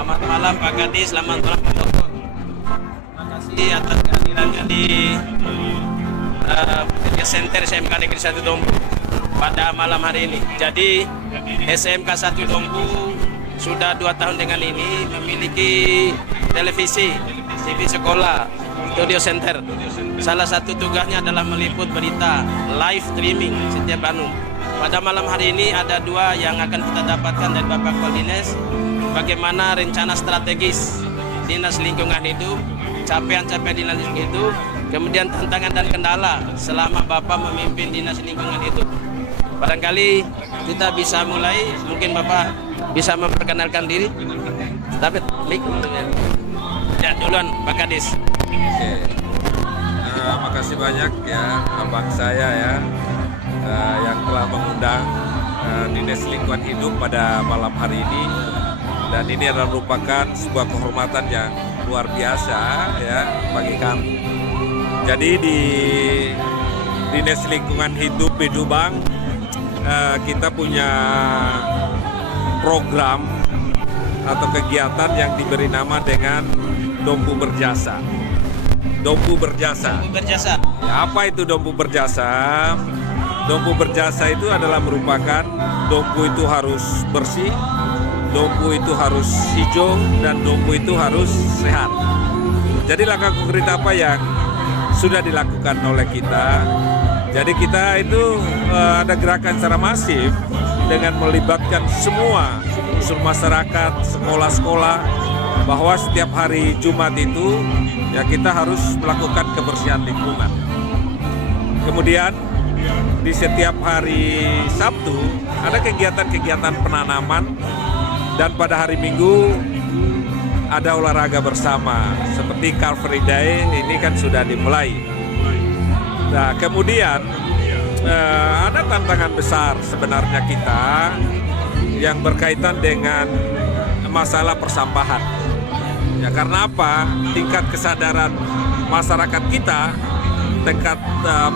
Selamat malam Pak Kadis, selamat malam Pak Dokter. Terima kasih atas kehadirannya di Media Center SMK Negeri 1 Dompu pada malam hari ini. Jadi SMK 1 Dompu sudah 2 tahun dengan ini memiliki televisi, TV sekolah, studio center. Salah satu tugasnya adalah meliput berita live streaming setiap anu. Pada malam hari ini ada 2 yang akan kita dapatkan dari Bapak Kepala Dinas. Bagaimana rencana strategis Dinas Lingkungan Hidup, capaian-capaian Dinas Lingkungan Hidup, kemudian tantangan dan kendala selama Bapak memimpin Dinas Lingkungan Hidup. Barangkali kita bisa mulai, mungkin Bapak bisa memperkenalkan diri. Tapi mic ya duluan Pak Kadis. Oke, makasih banyak ya abang saya ya yang telah mengundang Dinas Lingkungan Hidup pada malam hari ini, dan ini adalah merupakan sebuah kehormatan yang luar biasa ya bagi kami. Jadi di Dinas Lingkungan Hidup Bidubang kita punya program atau kegiatan yang diberi nama dengan Dompu Berjasa. Dompu Berjasa. Ya, apa itu Dompu Berjasa? Dompu Berjasa itu adalah merupakan dompu itu harus bersih, dompu itu harus hijau, dan dompu itu harus sehat. Jadi langkah konkret apa yang sudah dilakukan oleh kita? Jadi kita itu ada gerakan secara masif dengan melibatkan semua unsur masyarakat, sekolah-sekolah, bahwa setiap hari Jumat itu ya kita harus melakukan kebersihan lingkungan. Kemudian di setiap hari Sabtu ada kegiatan-kegiatan penanaman, dan pada hari Minggu ada olahraga bersama seperti Car Free Day, ini kan sudah dimulai. Nah, kemudian ada tantangan besar sebenarnya kita yang berkaitan dengan masalah persampahan. Ya, karena apa? Tingkat kesadaran masyarakat kita, tingkat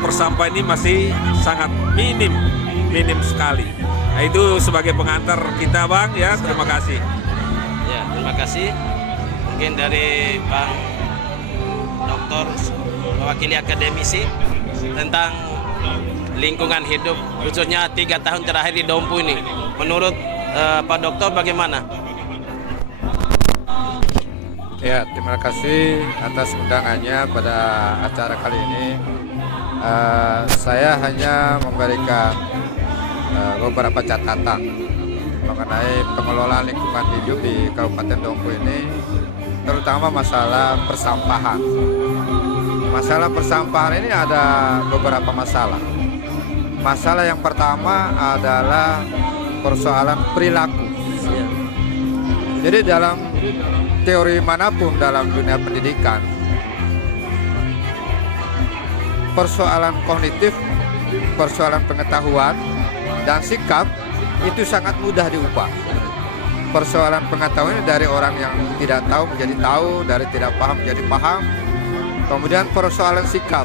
persampahan ini masih sangat minim sekali. Nah, itu sebagai pengantar kita Bang ya, terima kasih. Ya, terima kasih. Mungkin dari Bang Dokter mewakili akademisi tentang lingkungan hidup khususnya 3 tahun terakhir di Dompu ini. Menurut Pak Dokter bagaimana? Ya, terima kasih atas undangannya pada acara kali ini. Saya hanya memberikan beberapa catatan mengenai pengelolaan lingkungan hidup di Kabupaten Dompu ini, terutama masalah persampahan. Masalah persampahan ini ada beberapa masalah. Masalah yang pertama adalah persoalan perilaku. Jadi dalam teori manapun dalam dunia pendidikan, persoalan kognitif, persoalan pengetahuan, dan sikap itu sangat mudah diubah. Persoalan pengetahuan dari orang yang tidak tahu menjadi tahu, dari tidak paham menjadi paham. Kemudian persoalan sikap,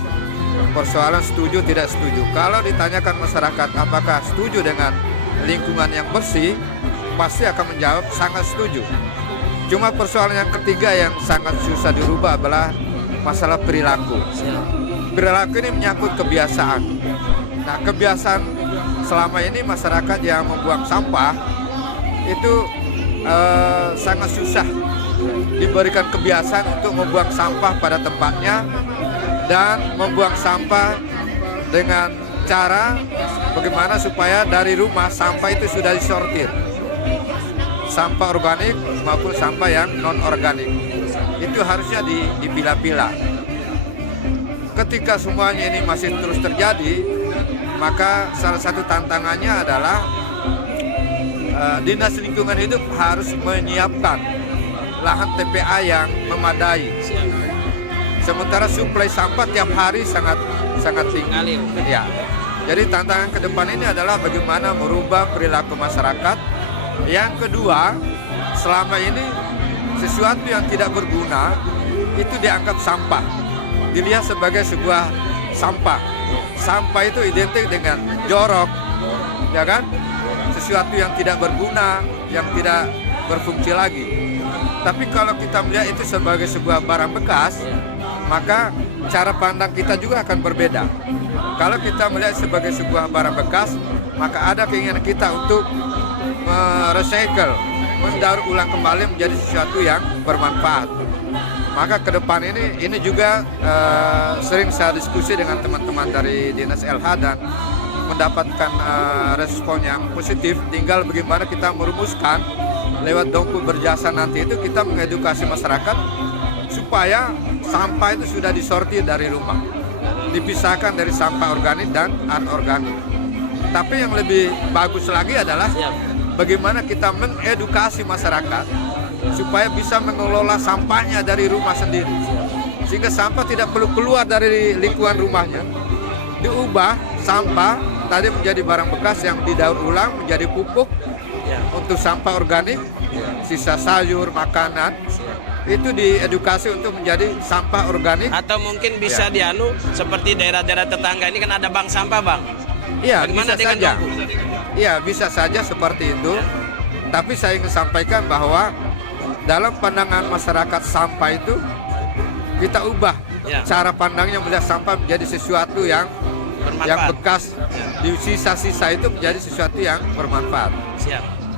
persoalan setuju tidak setuju. Kalau ditanyakan masyarakat apakah setuju dengan lingkungan yang bersih, pasti akan menjawab sangat setuju. Cuma persoalan yang ketiga yang sangat susah dirubah adalah masalah perilaku. Perilaku ini menyangkut kebiasaan. Nah, kebiasaan selama ini masyarakat yang membuang sampah itu sangat susah diberikan kebiasaan untuk membuang sampah pada tempatnya dan membuang sampah dengan cara bagaimana supaya dari rumah sampah itu sudah disortir, sampah organik maupun sampah yang non organik itu harusnya dipilah-pilah. Ketika semuanya ini masih terus terjadi, maka salah satu tantangannya adalah Dinas Lingkungan Hidup harus menyiapkan lahan TPA yang memadai. Sementara suplai sampah tiap hari sangat tinggi. Ya. Jadi tantangan ke depan ini adalah bagaimana merubah perilaku masyarakat. Yang kedua, selama ini sesuatu yang tidak berguna itu dianggap sampah, dilihat sebagai sebuah sampah. Sampah itu identik dengan jorok, ya kan? Sesuatu yang tidak berguna, yang tidak berfungsi lagi. Tapi kalau kita melihat itu sebagai sebuah barang bekas, maka cara pandang kita juga akan berbeda. Kalau kita melihat sebagai sebuah barang bekas, maka ada keinginan kita untuk recycle, mendaur ulang kembali menjadi sesuatu yang bermanfaat. Maka ke depan ini juga sering saya diskusi dengan teman-teman dari Dinas LH dan mendapatkan respon yang positif. Tinggal bagaimana kita merumuskan lewat Dompu Berjasa nanti itu kita mengedukasi masyarakat supaya sampah itu sudah disortir dari rumah, dipisahkan dari sampah organik dan anorganik. Tapi yang lebih bagus lagi adalah bagaimana kita mengedukasi masyarakat supaya bisa mengelola sampahnya dari rumah sendiri, sehingga sampah tidak perlu keluar dari lingkungan rumahnya, diubah sampah tadi menjadi barang bekas yang didaur ulang menjadi pupuk untuk sampah organik, sisa sayur, makanan, itu diedukasi untuk menjadi sampah organik. Atau mungkin bisa dianu seperti daerah-daerah tetangga ini kan ada bank sampah, Bang. Iya, bagaimana bisa dengan saja. Dompu? Iya, bisa saja seperti itu. Tapi saya ingin sampaikan bahwa dalam pandangan masyarakat sampah itu kita ubah cara pandangnya melihat sampah menjadi sesuatu yang bekas, di sisa-sisa itu menjadi sesuatu yang bermanfaat.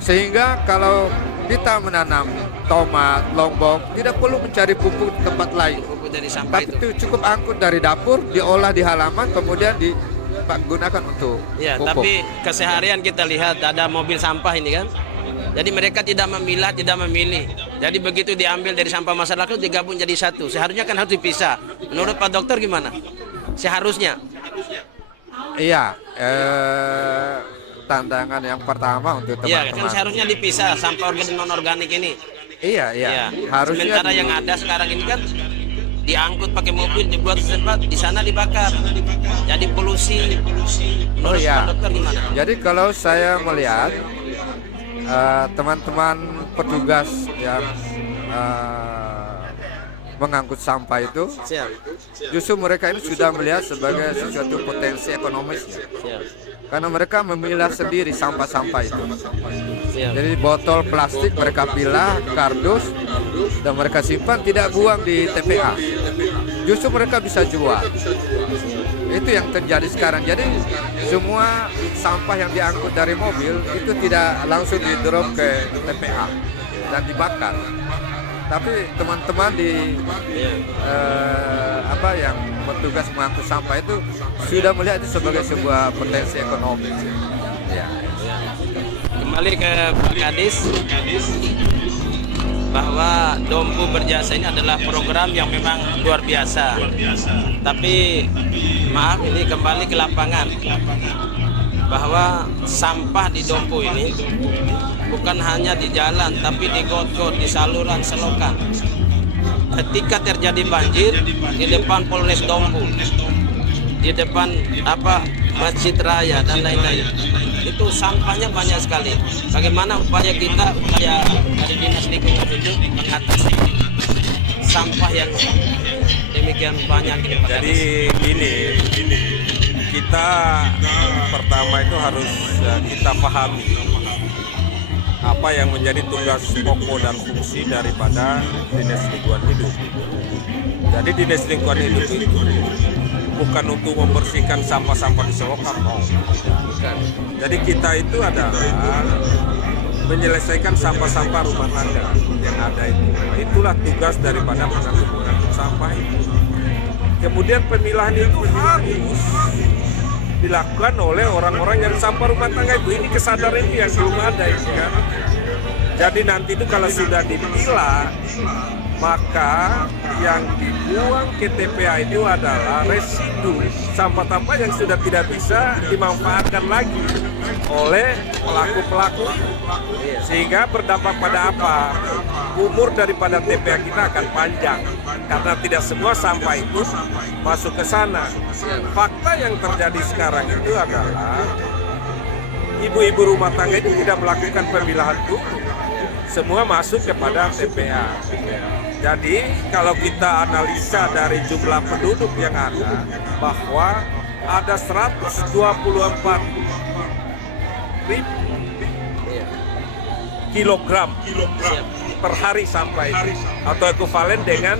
Sehingga kalau kita menanam tomat, lombok, tidak perlu mencari pupuk di tempat lain. Dari sampah tapi itu cukup angkut dari dapur, diolah di halaman, kemudian digunakan untuk pupuk. Tapi keseharian kita lihat ada mobil sampah ini kan. Jadi mereka tidak memilah, tidak memilih. Jadi begitu diambil dari sampah masyarakat digabung jadi satu. Seharusnya kan harus dipisah. Menurut Pak Dokter gimana? Seharusnya. Iya, tantangan yang pertama untuk teman-teman. Iya, kan seharusnya dipisah sampah organik non organik ini. Iya. Harusnya. Sementara yang ada sekarang ini kan diangkut pakai mobil, dibuat tempat, di sana dibakar. Jadi polusi. Menurut Pak Dokter gimana? Jadi kalau saya melihat teman-teman petugas yang mengangkut sampah itu, justru mereka ini sudah melihat sebagai sesuatu potensi ekonomis, karena mereka memilah sendiri sampah-sampah itu. Jadi botol plastik mereka pilah, kardus, dan mereka simpan, tidak buang di TPA. Justru mereka bisa jual. Itu yang terjadi sekarang. Jadi semua sampah yang diangkut dari mobil itu tidak langsung di-drop ke TPA dan dibakar. Tapi teman-teman yang petugas mengangkut sampah itu sudah melihat itu sebagai sebuah potensi ekonomi. Kembali ke Pak Kadis, bahwa Dompu Berjasa ini adalah program yang memang luar biasa. Tapi maaf, ini kembali ke lapangan, bahwa sampah di Dompu ini bukan hanya di jalan, tapi di got-got, di saluran, selokan. Ketika terjadi banjir di depan Polres Dompu, di depan Masjid Raya dan lain-lain, itu sampahnya banyak sekali. Bagaimana upaya dari Dinas Lingkungan Hidup mengatasi sampah yang demikian banyak? Jadi gini, kita pertama itu harus kita pahami apa yang menjadi tugas pokok dan fungsi daripada Dinas Lingkungan Hidup. Jadi Dinas Lingkungan Hidup itu bukan untuk membersihkan sampah-sampah di selokan, bukan. Jadi kita itu adalah menyelesaikan sampah-sampah rumah tangga yang ada itu. Itulah tugas daripada pengangkut sampah itu. Kemudian pemilahan itu harus dilakukan oleh orang-orang yang sampah rumah tangga itu. Ini kesadaran itu yang belum ada itu kan. Jadi nanti itu kalau sudah dipilah, maka yang dibuang ke TPA itu adalah residu sampah-sampah yang sudah tidak bisa dimanfaatkan lagi oleh pelaku-pelaku, sehingga berdampak pada apa? Umur daripada TPA kita akan panjang karena tidak semua sampah itu masuk ke sana. Fakta yang terjadi sekarang itu adalah ibu-ibu rumah tangga itu tidak melakukan pemilahan dulu, semua masuk kepada TPA. Jadi kalau kita analisa dari jumlah penduduk yang ada, bahwa ada 124.000 kilogram per hari sampah itu, atau ekuivalen dengan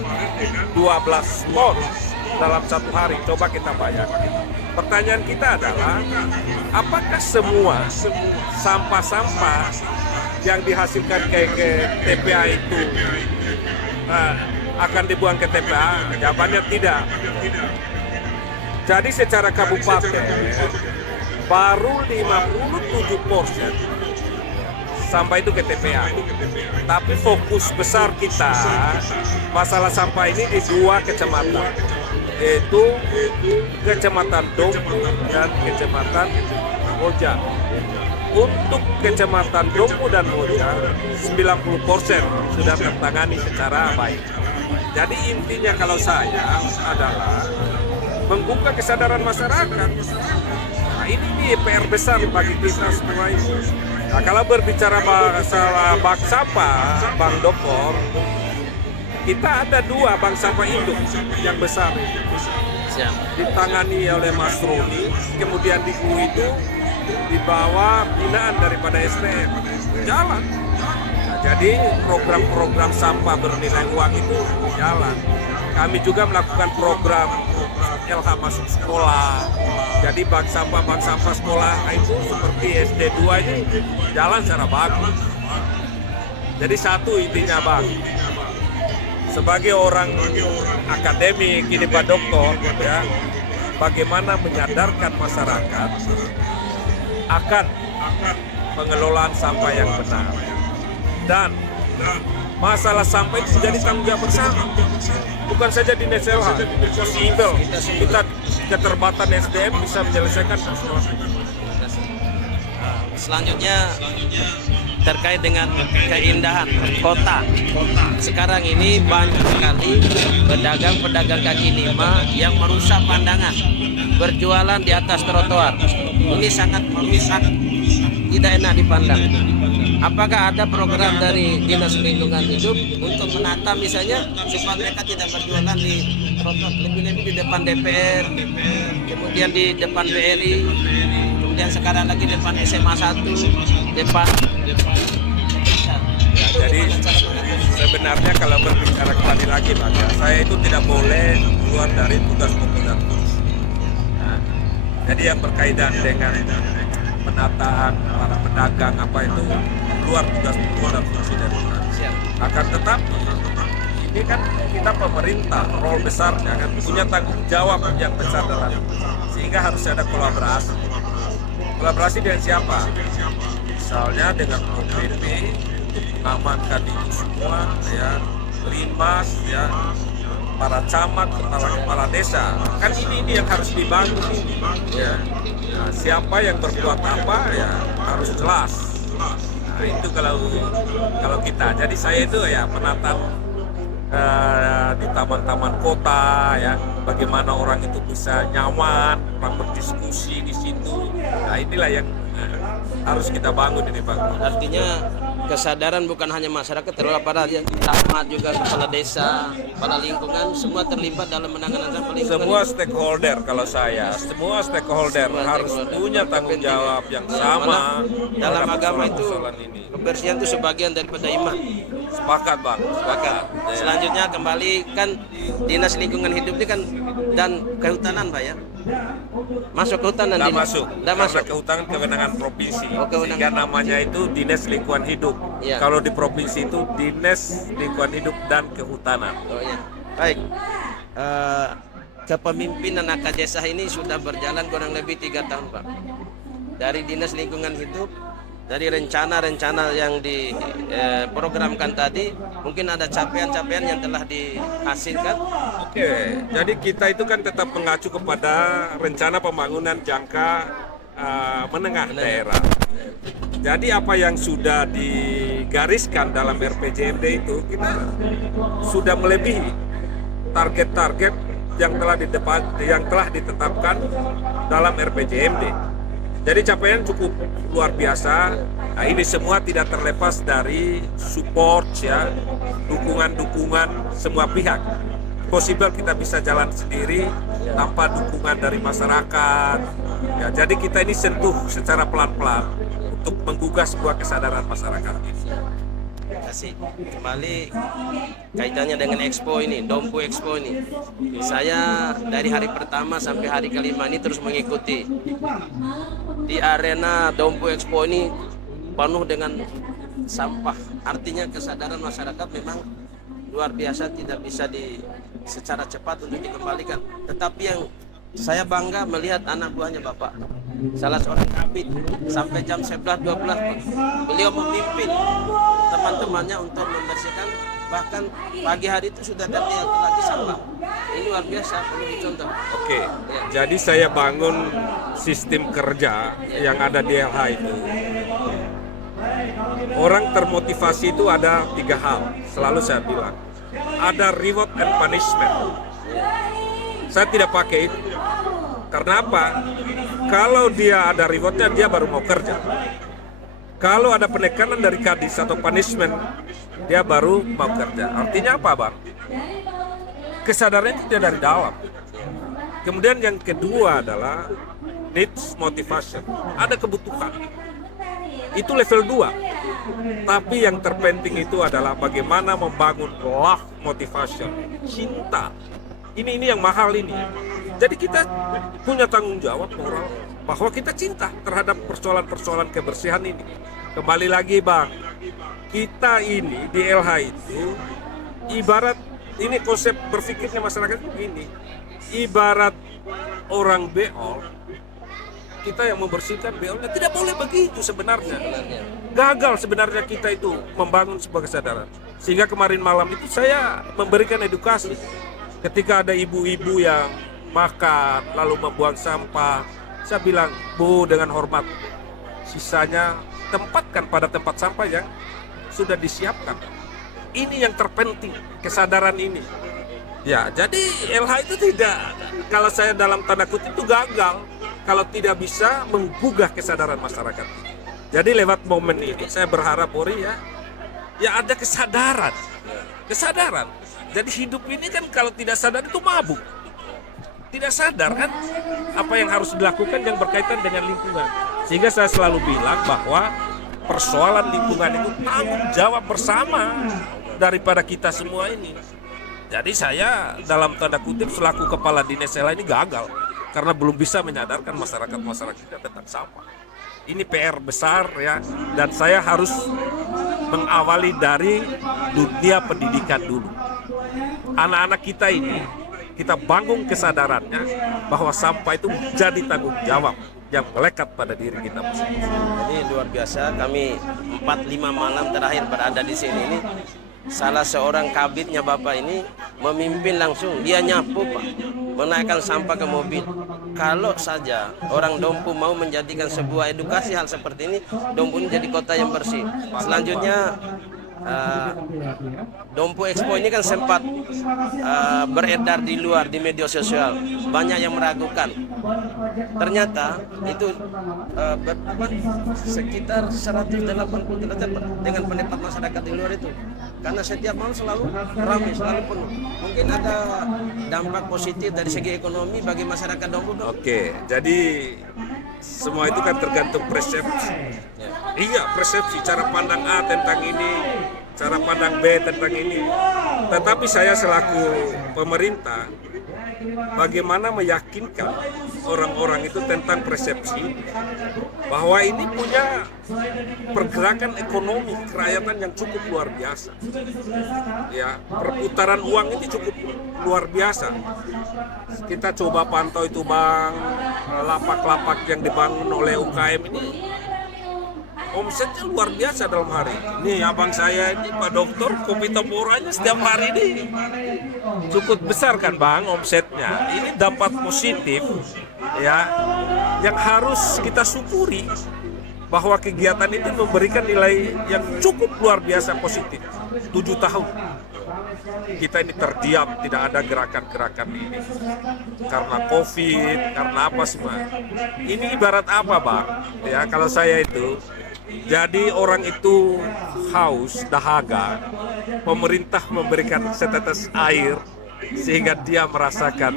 12 ton dalam satu hari. Coba kita bayangkan. Pertanyaan kita adalah, apakah semua sampah-sampah yang dihasilkan ke TPA itu akan dibuang ke TPA? Jawabannya tidak. Jadi secara kabupaten baru 57% sampah itu ke TPA. Tapi fokus besar kita masalah sampah ini di 2 kecamatan, yaitu Kecamatan Dompu dan Kecamatan Moja. Untuk Kecamatan Dompu dan Moja, 90% sudah tertangani secara baik. Jadi intinya kalau saya adalah membuka kesadaran masyarakat. Nah, ini PR besar bagi kita semua ini. Nah, kalau berbicara masalah bank sampah, Bang Dokor, kita ada 2 bank sampah induk yang besar. Ditangani oleh Mas Roni, kemudian di GU itu di bawah binaan daripada SDM. Jalan. Nah, jadi program-program sampah bernilai uang itu jalan. Kami juga melakukan program LH masuk sekolah. Jadi bank sampah sekolah itu seperti SD 2 ini jalan secara bagus. Jadi satu intinya Bang, sebagai orang akademik ini Pak Doktor, ya, bagaimana menyadarkan masyarakat akan pengelolaan sampah yang benar, dan masalah sampah itu menjadi tanggung jawab bersama, bukan saja di LH, sipil kita keterbatasan SDM bisa menyelesaikan masalah. Selanjutnya terkait dengan keindahan kota. Sekarang ini banyak sekali pedagang-pedagang kaki lima yang merusak pandangan, berjualan di atas trotoar. Ini sangat merusak, tidak enak dipandang. Apakah ada program dari Dinas Lingkungan Hidup untuk menata misalnya supaya mereka tidak berjualan di trotoar, lebih-lebih di depan DPR, kemudian di depan BRI, kemudian sekarang lagi depan SMA 1, depan. Jadi sebenarnya kalau berbicara kembali lagi Pak, ya, saya itu tidak boleh keluar dari tugas pokok dan fungsi. Nah, jadi yang berkaitan dengan penataan para pedagang apa itu luar tugas pokok dan fungsi dari kita. Akan tetapi ini kan kita pemerintah, role besarnya kan punya tanggung jawab yang besar dalam, sehingga harus ada kolaborasi. Kolaborasi dengan siapa? Misalnya dengan OPP untuk mengamankan itu semua, ya, Limas, ya, para camat, kepala desa. Kan ini yang harus dibangun ini, ya. Nah, siapa yang berbuat apa ya harus jelas. Nah, itu kalau kita. Jadi saya itu ya menatap di taman-taman kota, ya, bagaimana orang itu bisa nyaman, orang berdiskusi di situ. Nah, inilah yang harus kita bangun ini Pak. Artinya kesadaran bukan hanya masyarakat, terutama para camat juga, kepala desa, kepala lingkungan, semua terlibat dalam penanganan sampah lingkungan. Semua stakeholder, kalau saya, semua stakeholder harus punya tanggung jawab yang sama dalam agama itu. Ini. Kebersihan itu sebagian daripada iman. Sepakat Bang, sepakat. Selanjutnya kembali kan Dinas Lingkungan Hidup ini kan dan kehutanan Pak ya. Masuk kehutanan Tidak masuk, karena kehutanan kewenangan provinsi, kewenangan. sehingga namanya itu Dinas Lingkungan Hidup. Ya. Kalau di provinsi itu Dinas Lingkungan Hidup dan Kehutanan. Oh ya, baik. Kepemimpinan AKJSA ini sudah berjalan kurang lebih 3 tahun Pak. Dari Dinas Lingkungan Hidup, dari rencana-rencana yang diprogramkan tadi, mungkin ada capaian-capaian yang telah dihasilkan. Oke, jadi kita itu kan tetap mengacu kepada rencana pembangunan jangka menengah daerah. Jadi apa yang sudah digariskan dalam RPJMD itu kita sudah melebihi target-target yang telah ditetapkan dalam RPJMD. Jadi capaian cukup luar biasa. Nah, ini semua tidak terlepas dari support, ya, dukungan semua pihak. Possible kita bisa jalan sendiri tanpa dukungan dari masyarakat. Ya, jadi kita ini sentuh secara pelan-pelan untuk menggugah sebuah kesadaran masyarakat. Kasih kembali kaitannya dengan Expo ini, Dompu Expo ini. Saya dari hari pertama sampai hari kelima ini terus mengikuti. Di arena Dompu Expo ini penuh dengan sampah. Artinya kesadaran masyarakat memang luar biasa, tidak bisa secara cepat untuk dikembalikan. Tetapi yang saya bangga melihat anak buahnya Bapak, salah seorang kabit, sampai jam 11-12 beliau memimpin teman-temannya untuk membersihkan, bahkan pagi hari itu sudah terlihat lagi sampah. Ini luar biasa, perlu dicontoh. Oke, jadi saya bangun sistem kerja yang ada di LH itu. Orang termotivasi itu ada 3 hal, selalu saya bilang. Ada reward and punishment. Saya tidak pakai itu. Karena apa? Kalau dia ada rewardnya, dia baru mau kerja. Kalau ada penekanan dari kadis atau punishment, dia baru mau kerja. Artinya apa, Bang? Kesadarannya tidak dari dalam. Kemudian yang kedua adalah needs motivation. Ada kebutuhan. Itu level 2. Tapi yang terpenting itu adalah bagaimana membangun love motivation, cinta. Ini yang mahal ini. Jadi kita punya tanggung jawab moral bahwa kita cinta terhadap persoalan-persoalan kebersihan ini. Kembali lagi, Bang, kita ini di LH itu ibarat, ini konsep berpikirnya masyarakat begini, ibarat orang beol, kita yang membersihkan beolnya. Tidak boleh begitu sebenarnya. Gagal sebenarnya kita itu membangun sebuah kesadaran. Sehingga kemarin malam itu saya memberikan edukasi. Ketika ada ibu-ibu yang makan lalu membuang sampah, saya bilang, Bu, dengan hormat, sisanya tempatkan pada tempat sampah yang sudah disiapkan. Ini yang terpenting, kesadaran ini. Ya, jadi LH itu tidak, kalau saya dalam tanda kutip itu gagal kalau tidak bisa menggugah kesadaran masyarakat. Jadi lewat momen ini saya berharap Ori ya ada kesadaran. Jadi hidup ini kan kalau tidak sadar itu mabuk. Tidak sadar kan apa yang harus dilakukan yang berkaitan dengan lingkungan. Sehingga saya selalu bilang bahwa persoalan lingkungan itu tanggung jawab bersama daripada kita semua ini. Jadi saya dalam tanda kutip selaku kepala dinas LH ini gagal karena belum bisa menyadarkan masyarakat kita tentang sampah. Ini PR besar ya, dan saya harus mengawali dari dunia pendidikan dulu. Anak-anak kita ini, kita bangun kesadarannya bahwa sampah itu menjadi tanggung jawab yang melekat pada diri kita masing-masing. Jadi luar biasa, kami 4-5 malam terakhir berada di sini ini. Salah seorang kabitnya Bapak ini memimpin langsung, dia nyapu Pak, menaikkan sampah ke mobil. Kalau saja orang Dompu mau menjadikan sebuah edukasi hal seperti ini, Dompu ini jadi kota yang bersih. Selanjutnya Dompu Expo ini kan sempat beredar di luar di media sosial, banyak yang meragukan. Ternyata itu sekitar 180 derajat dengan pendapat masyarakat di luar itu, karena setiap malam selalu ramai, selalu penuh. Mungkin ada dampak positif dari segi ekonomi bagi masyarakat Dompu. Oke, jadi semua itu kan tergantung persepsi. Iya, persepsi, cara pandang A tentang ini, cara pandang B tentang ini. Tetapi saya selaku pemerintah, bagaimana meyakinkan orang-orang itu tentang persepsi bahwa ini punya pergerakan ekonomi kerakyatan yang cukup luar biasa. Ya, perputaran uang ini cukup luar biasa. Kita coba pantau itu Bang, lapak-lapak yang dibangun oleh UKM ini omsetnya luar biasa dalam hari. Nih abang saya ini Pak Dokter, kopi Tempuranya setiap hari ini cukup besar kan Bang omsetnya. Ini dampak positif ya yang harus kita syukuri, bahwa kegiatan itu memberikan nilai yang cukup luar biasa positif. 7 tahun kita ini terdiam, tidak ada gerakan-gerakan ini karena COVID, karena apa semua. Ini ibarat apa Bang? Ya kalau saya itu, jadi orang itu haus, dahaga, pemerintah memberikan setetes air sehingga dia merasakan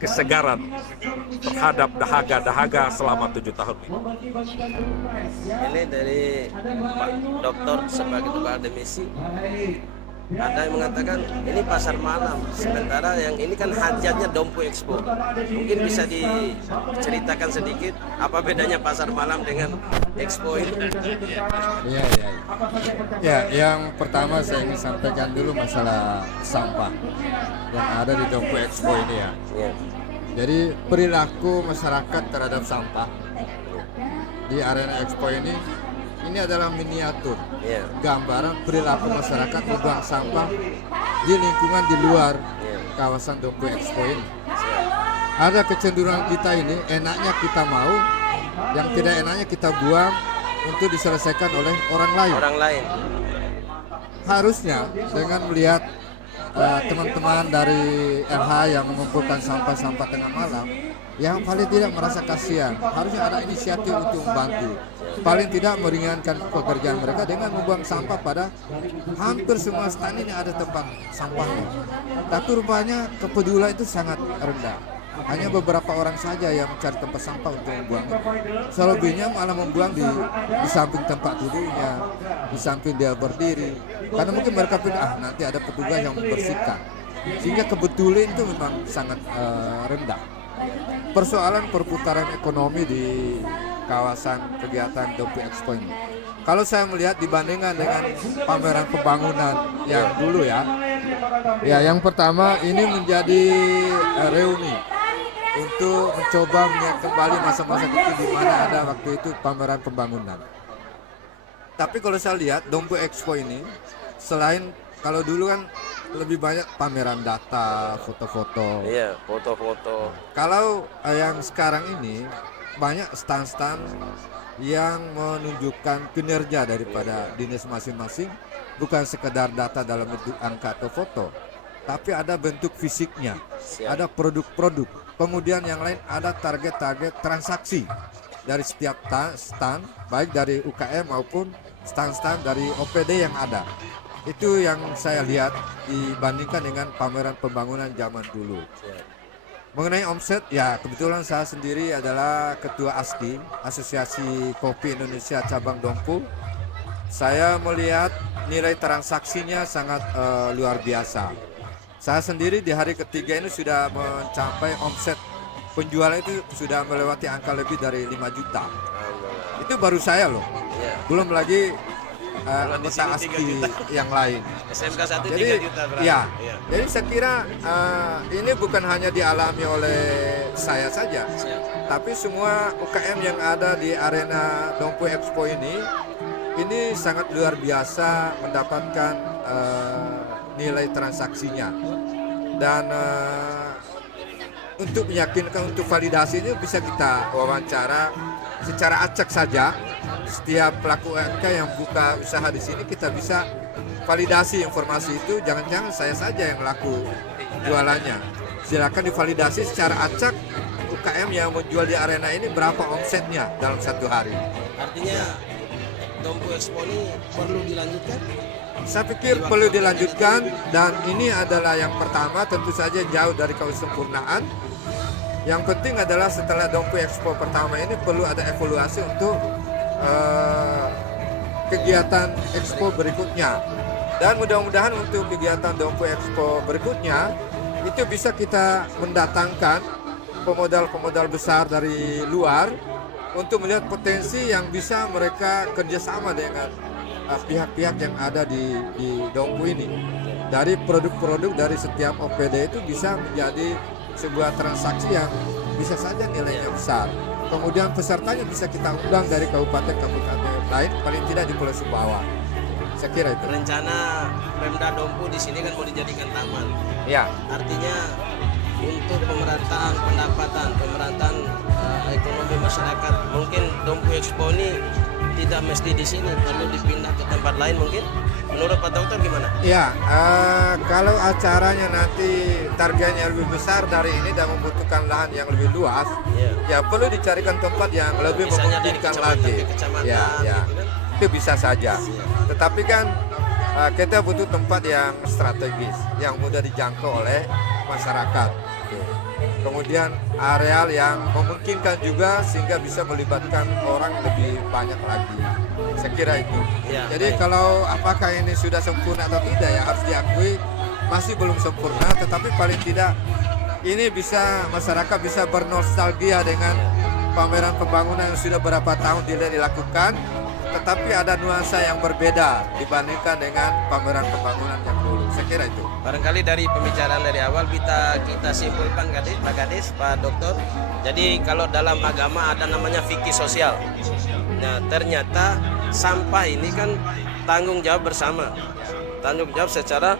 kesegaran terhadap dahaga-dahaga selama 7 tahun ini? Ini dari Pak Dokter sebagai ketua akademisi. Ada yang mengatakan ini pasar malam, sementara yang ini kan hajatnya Dompu Expo. Mungkin bisa diceritakan sedikit apa bedanya pasar malam dengan Expo ini? Iya. Ya, yang pertama saya ingin sampaikan dulu masalah sampah yang ada di Dompu Expo ini ya. Ya. Jadi perilaku masyarakat terhadap sampah di arena Expo ini adalah miniatur Ya. gambaran perilaku masyarakat membuang sampah di lingkungan di luar kawasan Dompu Expo ini. Ada kecenderungan kita ini, enaknya kita mau, yang tidak enaknya kita buang untuk diselesaikan oleh orang lain. Orang lain. Harusnya dengan melihat teman-teman dari LH yang mengumpulkan sampah-sampah tengah malam, yang paling tidak merasa kasihan, harusnya ada inisiatif untuk membantu. Paling tidak meringankan pekerjaan mereka dengan membuang sampah pada hampir semua stand ini ada tempat sampahnya. Tapi rupanya kepedulian itu sangat rendah. Hanya beberapa orang saja yang mencari tempat sampah untuk membuang. Selebihnya malah membuang di samping tempat duduknya, di samping dia berdiri. Karena mungkin mereka pikir nanti ada petugas yang membersihkan. Sehingga kepedulian itu memang sangat rendah. Persoalan perputaran ekonomi di kawasan kegiatan Dompu Expo ini. Kalau saya melihat dibandingkan dengan pameran pembangunan yang dulu ya, yang pertama ini menjadi reuni untuk mencoba mengingat kembali masa-masa kecil di mana ada waktu itu pameran pembangunan. Tapi kalau saya lihat Dompu Expo ini, selain kalau dulu kan lebih banyak pameran data, foto-foto. Iya, foto-foto. Kalau yang sekarang ini banyak stand-stand yang menunjukkan kinerja daripada dinas masing-masing, bukan sekedar data dalam bentuk angka atau foto, tapi ada bentuk fisiknya, ada produk-produk. Kemudian yang lain ada target-target transaksi dari setiap stand, baik dari UKM maupun stand-stand dari OPD yang ada. Itu yang saya lihat dibandingkan dengan pameran pembangunan zaman dulu. Mengenai omset, ya kebetulan saya sendiri adalah Ketua ASKI, Asosiasi Kopi Indonesia Cabang Dompu. Saya melihat nilai transaksinya sangat luar biasa. Saya sendiri di hari ketiga ini sudah mencapai omset penjualan itu sudah melewati angka lebih dari 5 juta. Itu baru saya loh, belum lagi anggota ASKI yang lain. SMK 1 Jadi 3 juta berarti. ya, jadi saya kira ini bukan hanya dialami oleh saya saja, tapi semua UKM yang ada di arena Dompu Expo ini sangat luar biasa mendapatkan nilai transaksinya. Dan untuk meyakinkan, untuk validasi ini bisa kita wawancara secara acak saja. Setiap pelaku UMKM yang buka usaha di sini kita bisa validasi informasi itu, jangan-jangan saya saja yang laku jualannya. Silakan divalidasi secara acak UKM yang menjual di arena ini berapa omsetnya dalam satu hari. Artinya Dompu Expo ini perlu dilanjutkan? Saya pikir perlu dilanjutkan, dan ini adalah yang pertama, tentu saja jauh dari kesempurnaan. Yang penting adalah setelah Dompu Expo pertama ini perlu ada evaluasi untuk kegiatan Expo berikutnya. Dan mudah-mudahan untuk kegiatan Dompu Expo berikutnya itu bisa kita mendatangkan pemodal-pemodal besar dari luar untuk melihat potensi yang bisa mereka kerjasama dengan pihak-pihak yang ada di Dompu ini. Dari produk-produk dari setiap OPD itu bisa menjadi sebuah transaksi yang bisa saja nilainya besar. Kemudian pesertanya bisa kita undang dari kabupaten-kabupaten lain, paling tidak di Pulau Sumbawa. Saya kira itu. Rencana Pemda Dompu di sini kan mau dijadikan taman. Ya. Artinya untuk pemerataan pendapatan, pemerataan ekonomi masyarakat, mungkin Dompu Expo ini tidak mesti di sini, perlu dipindah ke tempat lain mungkin. Menurut Pak Dokter gimana? Ya, kalau acaranya nanti targetnya lebih besar dari ini dan membutuhkan lahan yang lebih luas, ya perlu dicarikan tempat yang lebih misalnya dari memungkinkan kecamatan lagi. ke kecamatan, Ya, gitu kan? itu bisa saja. Tetapi kan kita butuh tempat yang strategis, yang mudah dijangkau oleh masyarakat. itu. Kemudian areal yang memungkinkan juga sehingga bisa melibatkan orang lebih banyak lagi. Saya kira itu. Ya, Jadi baik. kalau apakah ini sudah sempurna atau tidak ya harus diakui masih belum sempurna, tetapi paling tidak ini bisa masyarakat bisa bernostalgia dengan pameran pembangunan yang sudah berapa tahun tidak dilakukan, tetapi ada nuansa yang berbeda dibandingkan dengan pameran pembangunan yang dulu. Saya kira itu. Barangkali dari pembicaraan dari awal kita simpulkan Pak Kadis, Pak Dokter. Jadi kalau dalam agama ada namanya fikih sosial. Nah, ternyata sampah ini kan tanggung jawab bersama, tanggung jawab secara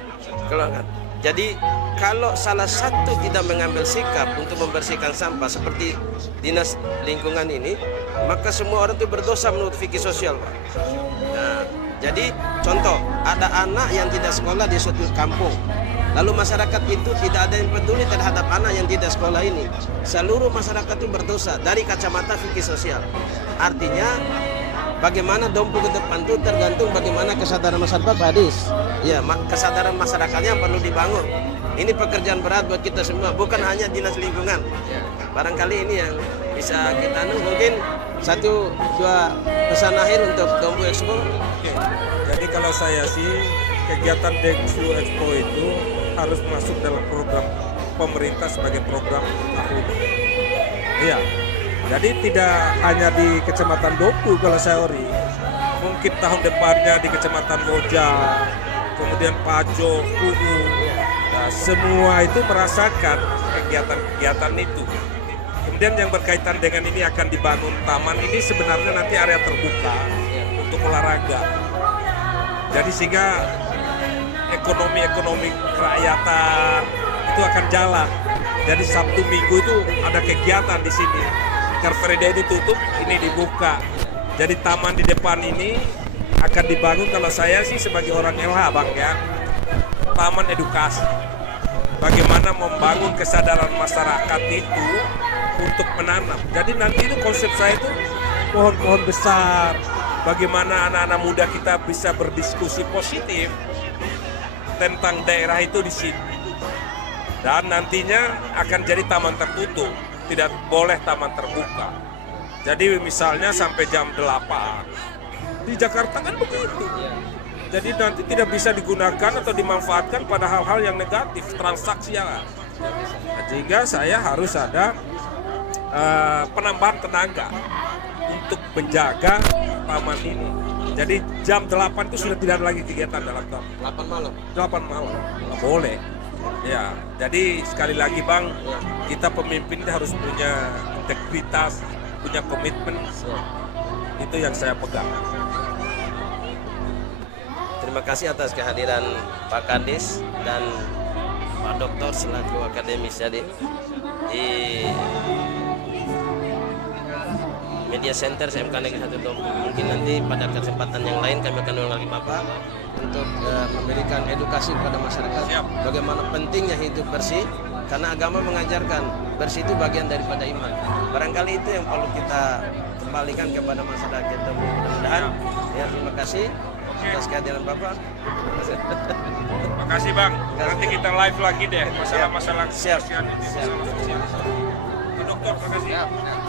keluarga. Jadi kalau salah satu tidak mengambil sikap untuk membersihkan sampah seperti dinas lingkungan ini, maka semua orang itu berdosa menurut fikih sosial, Pak. Nah, jadi contoh, ada anak yang tidak sekolah di suatu kampung, lalu masyarakat itu tidak ada yang peduli terhadap anak yang tidak sekolah ini. Seluruh masyarakat itu berdosa dari kacamata fikih sosial. Artinya bagaimana dompu ke depan itu tergantung bagaimana kesadaran masyarakat, Pak Hadis. Ya, kesadaran masyarakatnya perlu dibangun. Ini pekerjaan berat buat kita semua, bukan hanya dinas lingkungan. Barangkali ini yang bisa kita mungkin 1-2 pesan akhir untuk Dompu Expo. Oke. Jadi kalau saya sih kegiatan Dompu Expo itu harus masuk dalam program pemerintah sebagai program tahunan. Iya. Jadi tidak hanya di Kecamatan Dompu kalau saya ori. Mungkin tahun depannya di Kecamatan Moja, kemudian Pajo, Kudu. Nah, semua itu merasakan kegiatan-kegiatan itu. Kemudian yang berkaitan dengan ini akan dibangun taman ini sebenarnya nanti area terbuka untuk olahraga. Jadi sehingga ekonomi kerakyatan itu akan jalan. Jadi Sabtu Minggu itu ada kegiatan di sini. Car Free Day ditutup, ini dibuka. Jadi taman di depan ini akan dibangun kalau saya sih sebagai orang LH Bang ya. Taman edukasi. Bagaimana membangun kesadaran masyarakat itu untuk menanam. Jadi nanti itu konsep saya itu pohon-pohon besar. Bagaimana anak-anak muda kita bisa berdiskusi positif tentang daerah itu di sini. Dan nantinya akan jadi taman tertutup, tidak boleh taman terbuka. Jadi misalnya sampai jam 8. Di Jakarta kan begitu. Jadi nanti tidak bisa digunakan atau dimanfaatkan pada hal-hal yang negatif, transaksi ya. Sehingga saya harus ada penambahan tenaga untuk menjaga taman ini. Jadi jam 8 itu sudah tidak ada lagi kegiatan dalam taman. 8 malam. 8 malam, nggak boleh. Ya, jadi sekali lagi Bang, kita pemimpin harus punya integritas, punya komitmen. Itu yang saya pegang. Terima kasih atas kehadiran Pak Kadis dan Pak Dokter selaku akademis jadi di Media Center SMK Negeri 1 Dompu. Mungkin nanti pada kesempatan yang lain kami akan undang lagi Bapak untuk memberikan edukasi kepada masyarakat. Siap. Bagaimana pentingnya hidup bersih, karena agama mengajarkan bersih itu bagian daripada iman. Barangkali itu yang perlu kita kembalikan kepada masyarakat. Mudah-mudahan ya, terima kasih atas kehadiran Bapak. Terima kasih Bang. Nanti kita live lagi deh masalah-masalah Siap. kebersihan itu. Siap. Masalah sosial. Pak Dokter, terima kasih.